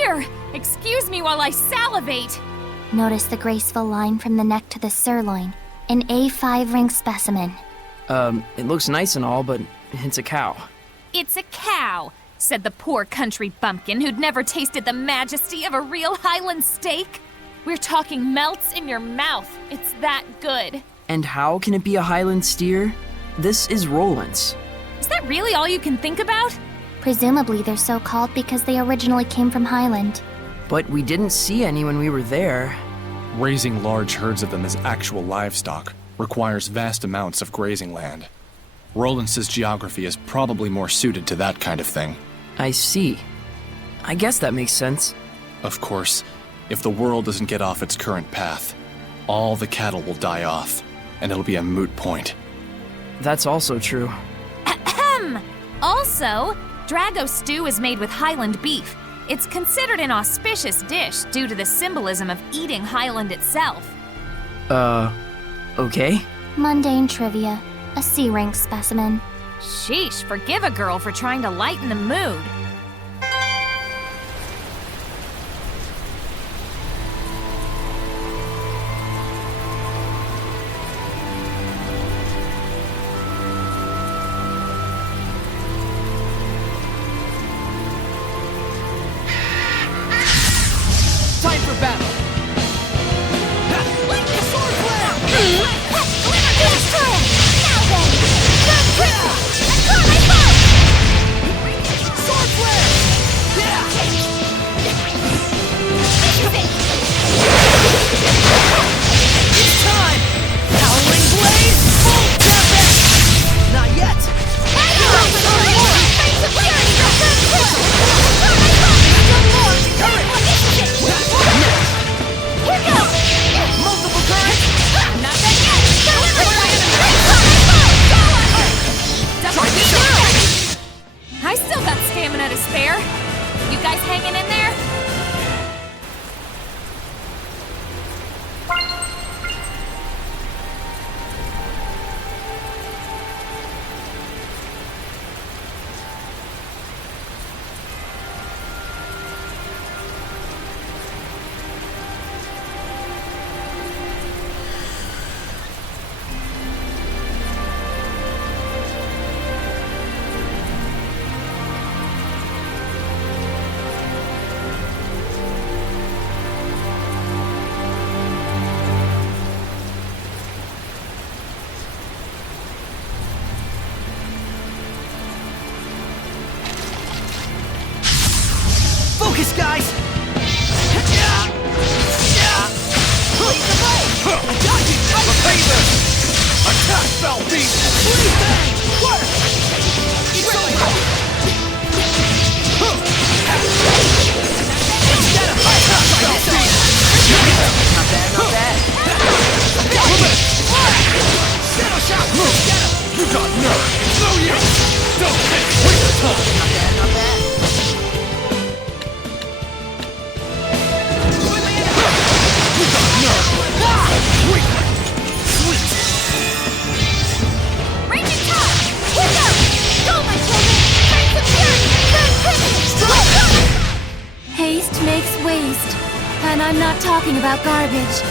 steer! Excuse me while I salivate! Notice the graceful line from the neck to the sirloin. An A5 ring specimen. It looks nice and all, but it's a cow. It's a cow, said the poor country bumpkin who'd never tasted the majesty of a real Highland steak. We're talking melts in your mouth. It's that good. And how can it be a Highland steer? This is Roland's. Is that really all you can think about? Presumably they're so called because they originally came from Highland. But we didn't see any when we were there. Raising large herds of them as actual livestock requires vast amounts of grazing land. Roland's geography is probably more suited to that kind of thing. I see. I guess that makes sense. Of course, if the world doesn't get off its current path, all the cattle will die off, and it'll be a moot point. That's also true. Ahem! Also, Drago stew is made with Highland beef. It's considered an auspicious dish due to the symbolism of eating Highland itself. Okay? Mundane trivia. A C-rank specimen. Sheesh, forgive a girl for trying to lighten the mood. Time for battle! I still got stamina to spare. You guys hanging in there? Focus, guys! Attack, foul beast! Please, bang! Work! It's over! Not bad, not bad. Shadow shot! Get him! You got nerve! No use! Don't take waste of time! Not bad, not bad. You got nerve! Weak! Sweet! Raging top! Look out! Go, my children! Strength of fury! Burn quickly! Haste makes waste. And I'm not talking about garbage.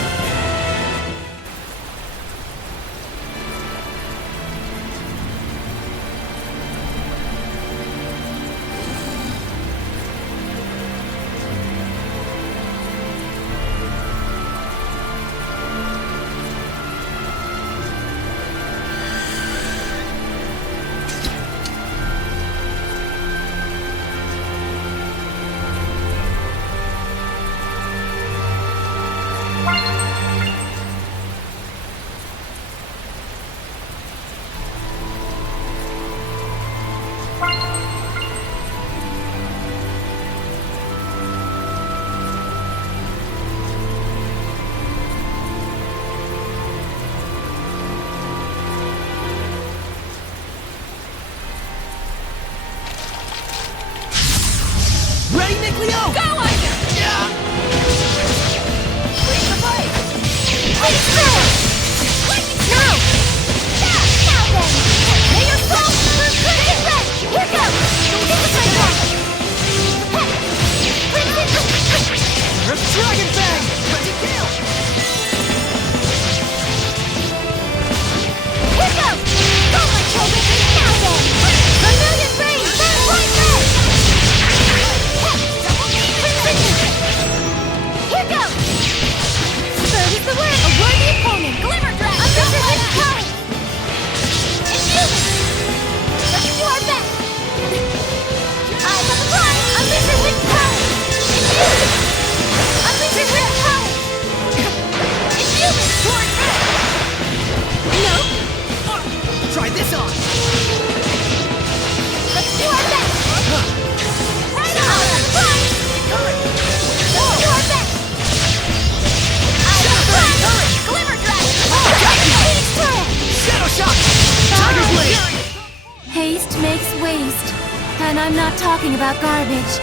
I'm not talking about garbage.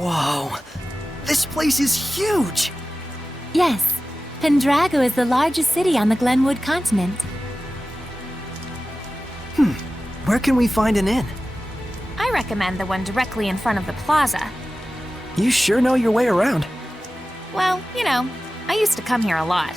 Whoa, this place is huge! Yes, Pendrago is the largest city on the Glenwood continent. Where can we find an inn? I recommend the one directly in front of the plaza. You sure know your way around. Well, you know, I used to come here a lot.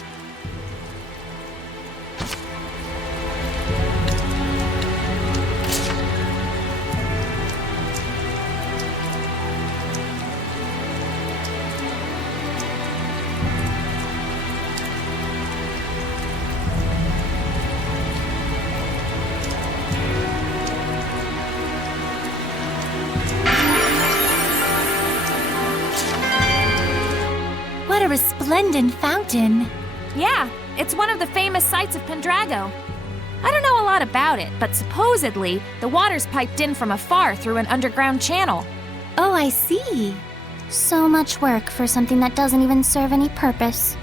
What a resplendent fountain! Yeah, it's one of the famous sights of Pendrago. I don't know a lot about it, but supposedly, the water's piped in from afar through an underground channel. Oh, I see. So much work for something that doesn't even serve any purpose.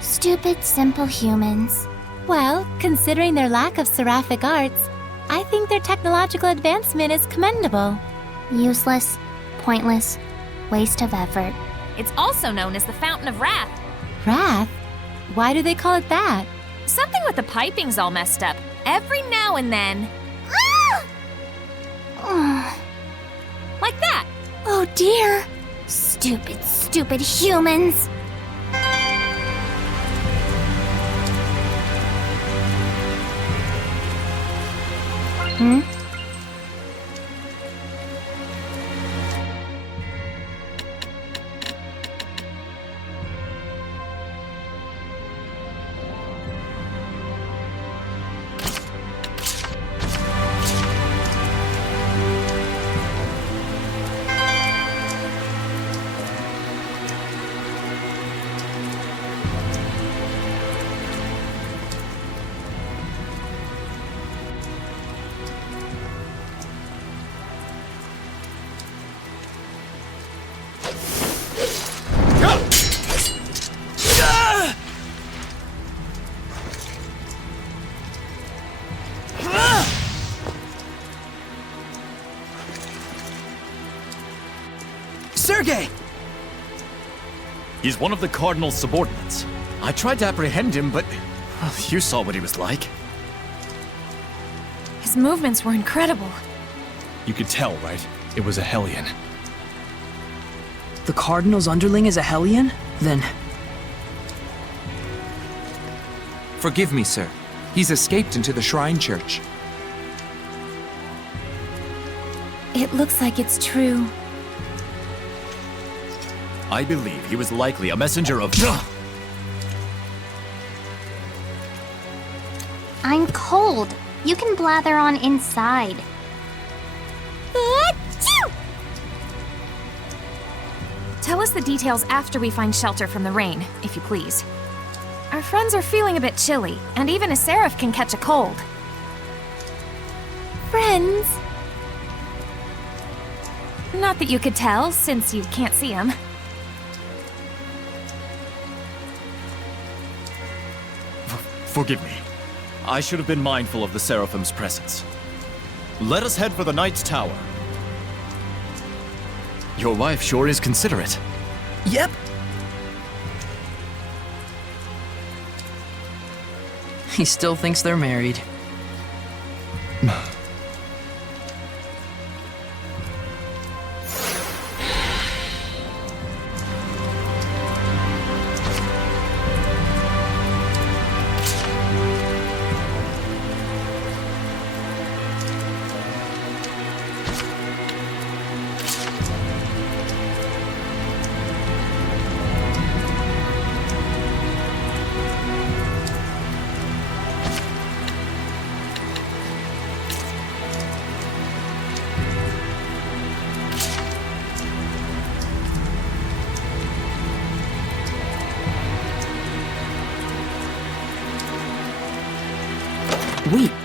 Stupid, simple humans. Well, considering their lack of seraphic arts, I think their technological advancement is commendable. Useless, pointless, waste of effort. It's also known as the Fountain of Wrath. Wrath? Why do they call it that? Something with the piping's all messed up. Every now and then. Like that. Oh dear! Stupid, stupid humans! Sergei! He's one of the Cardinal's subordinates. I tried to apprehend him, but well, you saw what he was like. His movements were incredible. You could tell, right? It was a Hellion. The Cardinal's underling is a Hellion? Then... Forgive me, sir. He's escaped into the Shrine Church. It looks like it's true. I believe he was likely a messenger of... I'm cold. You can blather on inside. Tell us the details after we find shelter from the rain, if you please. Our friends are feeling a bit chilly, and even a seraph can catch a cold. Friends? Not that you could tell, since you can't see them. Forgive me. I should have been mindful of the Seraphim's presence. Let us head for the Knight's Tower. Your wife sure is considerate. Yep. He still thinks they're married.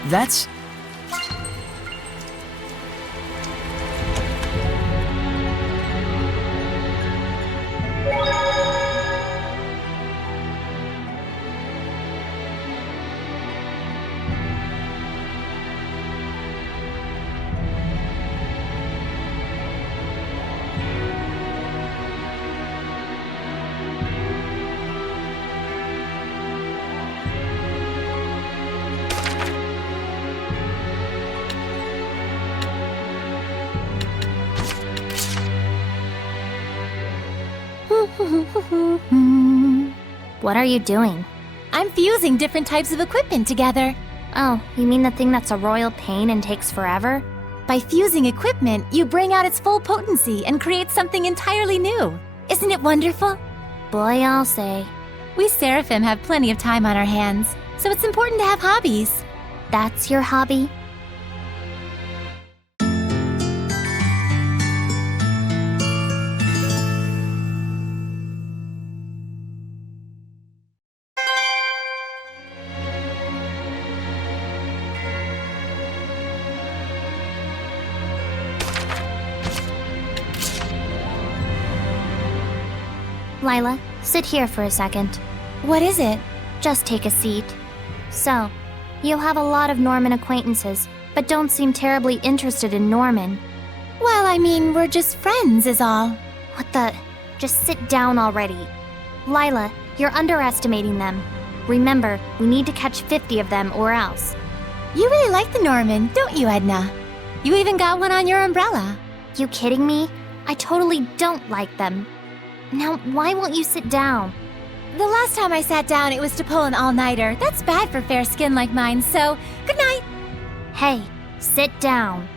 That's... What are you doing? I'm fusing different types of equipment together. Oh, you mean the thing that's a royal pain and takes forever? By fusing equipment, you bring out its full potency and create something entirely new. Isn't it wonderful? Boy, I'll say. We Seraphim have plenty of time on our hands, so it's important to have hobbies. That's your hobby? Lailah, sit here for a second. What is it? Just take a seat. So, you have a lot of Norman acquaintances, but don't seem terribly interested in Norman. Well, I mean, we're just friends is all. What the? Just sit down already. Lailah, you're underestimating them. Remember, we need to catch 50 of them or else. You really like the Norman, don't you, Edna? You even got one on your umbrella. You kidding me? I totally don't like them. Now, why won't you sit down? The last time I sat down, it was to pull an all-nighter. That's bad for fair skin like mine, so good night. Hey, sit down.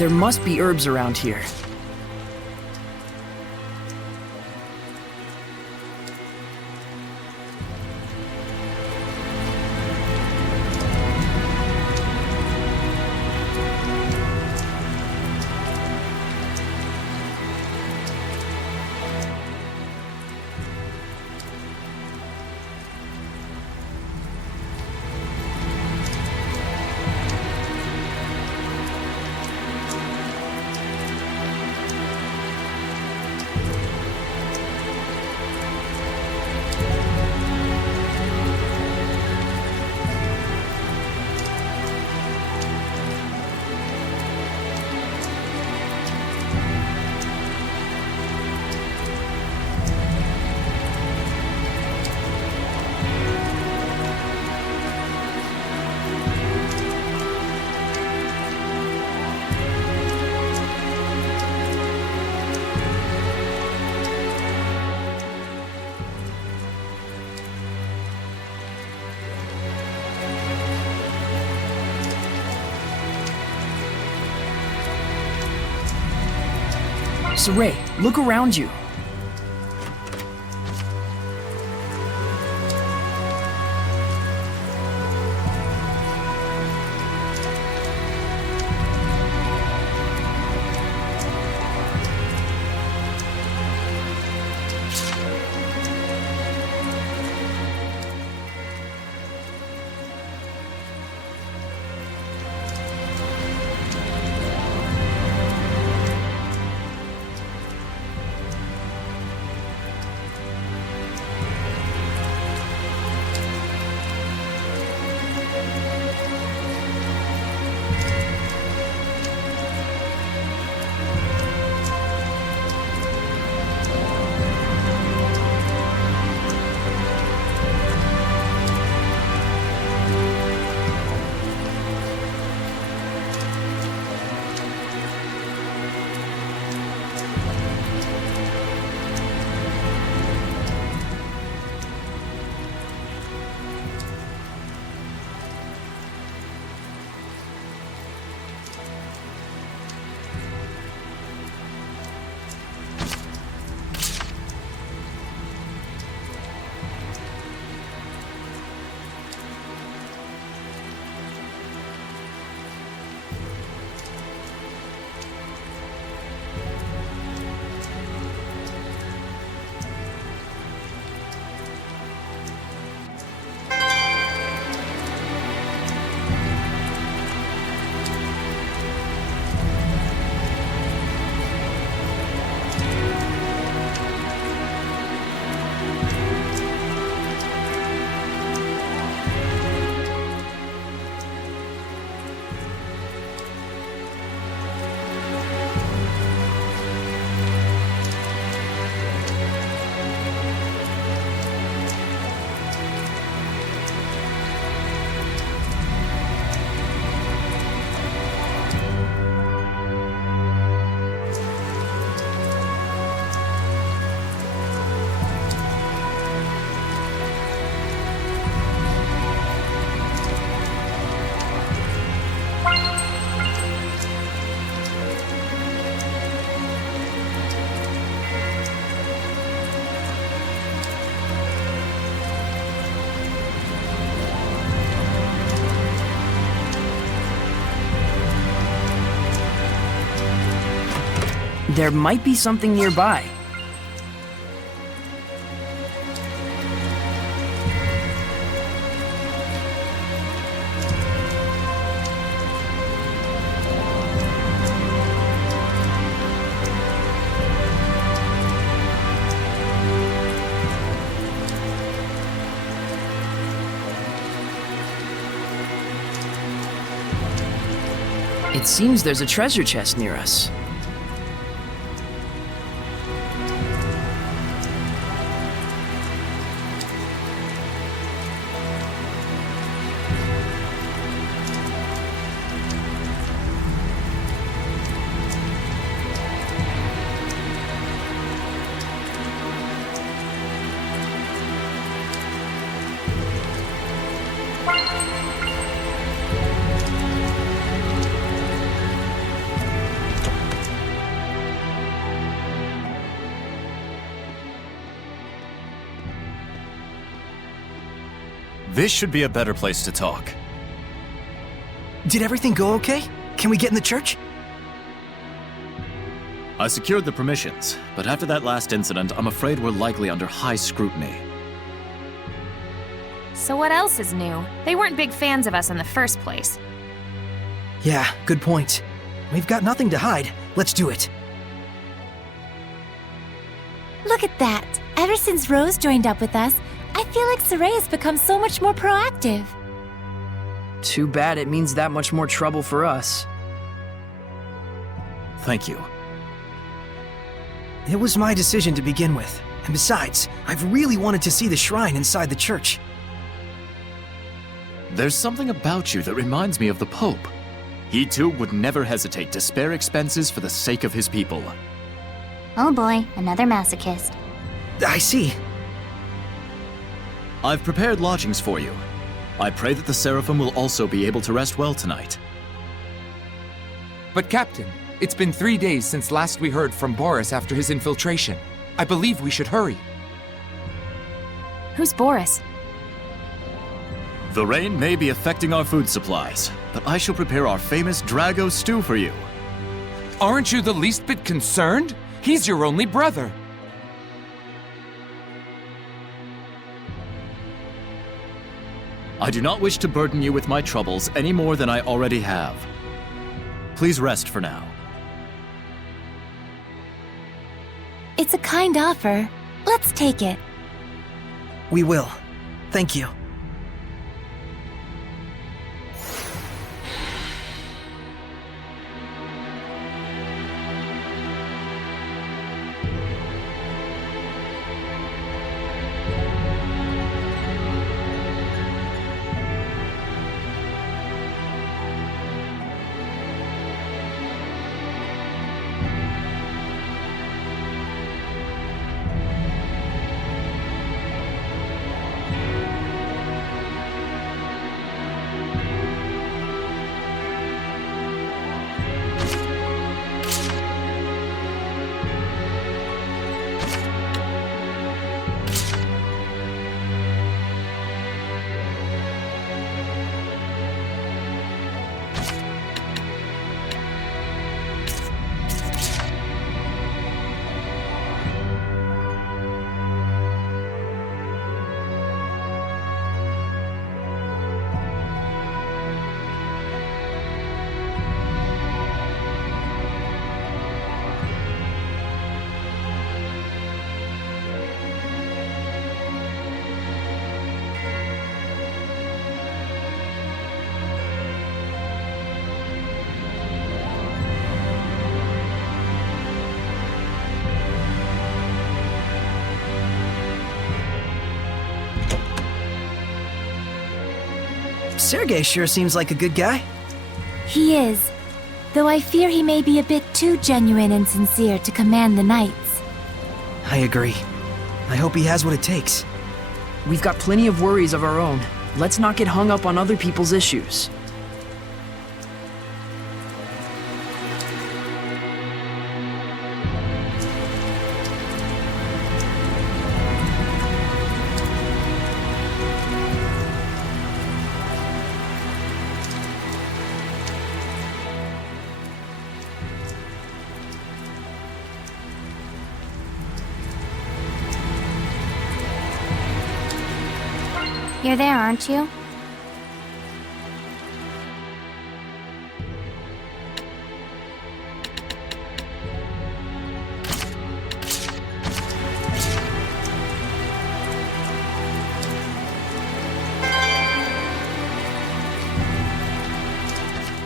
There must be herbs around here. Sorey, look around you. There might be something nearby. It seems there's a treasure chest near us. This should be a better place to talk. Did everything go okay? Can we get in the church? I secured the permissions, but after that last incident, I'm afraid we're likely under high scrutiny. So what else is new? They weren't big fans of us in the first place. Yeah, good point. We've got nothing to hide. Let's do it. Look at that! Ever since Rose joined up with us, I feel like Sorey has become so much more proactive. Too bad it means that much more trouble for us. Thank you. It was my decision to begin with. And besides, I've really wanted to see the shrine inside the church. There's something about you that reminds me of the Pope. He too would never hesitate to spare expenses for the sake of his people. Oh boy, another masochist. I see. I've prepared lodgings for you. I pray that the Seraphim will also be able to rest well tonight. But Captain, it's been 3 days since last we heard from Boris after his infiltration. I believe we should hurry. Who's Boris? The rain may be affecting our food supplies, but I shall prepare our famous Drago stew for you. Aren't you the least bit concerned? He's your only brother. I do not wish to burden you with my troubles any more than I already have. Please rest for now. It's a kind offer. Let's take it. We will. Thank you. Sergei sure seems like a good guy. He is. Though I fear he may be a bit too genuine and sincere to command the knights. I agree. I hope he has what it takes. We've got plenty of worries of our own. Let's not get hung up on other people's issues. You're there, aren't you?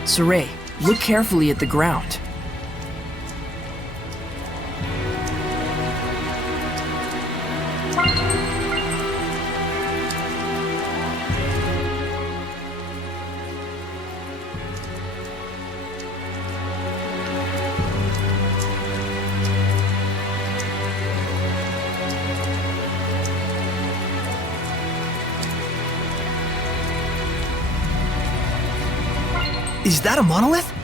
Sorey, look carefully at the ground. Is that a monolith?